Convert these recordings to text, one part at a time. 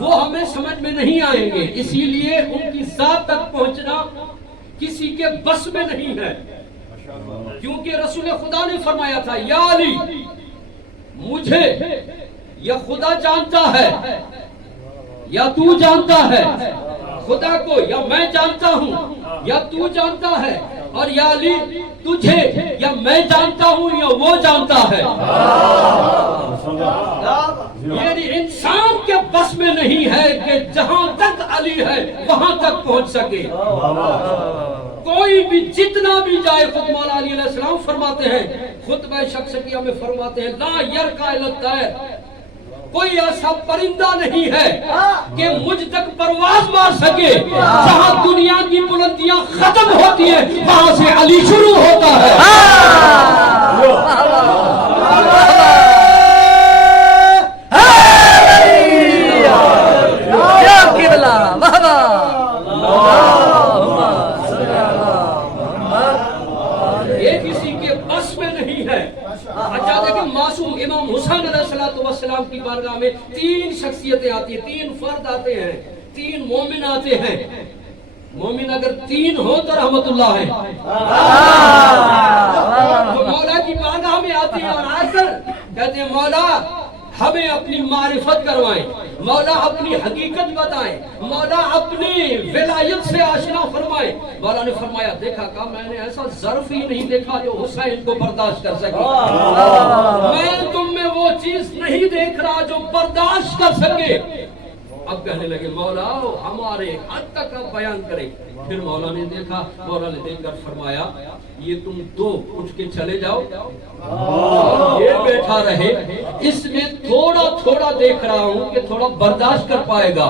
وہ ہمیں سمجھ میں نہیں آئیں گے، اسی لیے ان کی ذات تک پہنچنا کسی کے بس میں نہیں ہے، کیونکہ رسول خدا نے فرمایا تھا یا علی مجھے یا خدا جانتا ہے یا تو جانتا ہے خدا کو، یا میں جانتا ہوں یا تو جانتا ہے، اور یا علی تجھے یا میں جانتا ہوں یا وہ جانتا ہے۔ یعنی انسان کے بس میں نہیں ہے کہ جہاں تک علی ہے وہاں تک پہنچ سکے، کوئی بھی جتنا بھی جائے۔ خود مولا علی علیہ السلام فرماتے ہیں، خطبہ شخصیہ میں فرماتے ہیں لا یرقى الی الطیر، کوئی ایسا پرندہ نہیں ہے کہ مجھ تک پرواز مار سکے، جہاں دنیا کی بلندیاں ختم ہوتی ہیں وہاں سے علی شروع ہوتا ہے۔ یہ کسی کے بس میں نہیں ہے۔ اچھا دیکھیں، معصوم امام حسین علیہ السلام کی بارگاہ میں تین شخصیتیں آتی ہیں، تین فرد آتے ہیں، تین مومن آتے ہیں۔ مومن اگر تین ہو تو رحمت اللہ ہے، تو مولا کی بارگاہ میں آتی ہیں اور آ کر کہتے ہیں مولا ہمیں اپنی معرفت کروائیں، مولا اپنی حقیقت بتائیں، مولا اپنی ولایت سے آشنا فرمائیں۔ مولا نے فرمایا دیکھا کہ میں نے ایسا ظرف ہی نہیں دیکھا جو حسین کو برداشت کر سکے، میں تم میں وہ چیز نہیں دیکھ رہا جو برداشت کر سکے۔ اب کہنے لگے مولا ہمارے حد تک اب بیان کریں۔ پھر مولا نے دیکھا، مولا نے دیکھ کر فرمایا یہ تم دو اٹھ کے چلے جاؤ، یہ بیٹھا رہے، اس میں تھوڑا تھوڑا دیکھ رہا ہوں کہ تھوڑا برداشت کر پائے گا،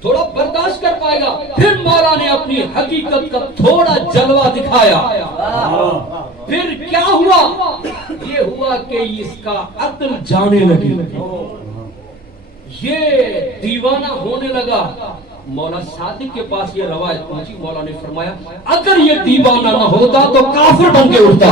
تھوڑا برداشت کر پائے گا۔ پھر مولا نے اپنی حقیقت کا تھوڑا جلوہ دکھایا۔ پھر کیا ہوا؟ یہ ہوا کہ اس کا عقل جانے لگی، یہ دیوانہ ہونے لگا۔ مولا صادق کے پاس یہ روایت پہنچی، مولا نے فرمایا اگر یہ دیوانہ نہ ہوتا تو کافر بن کے اٹھتا۔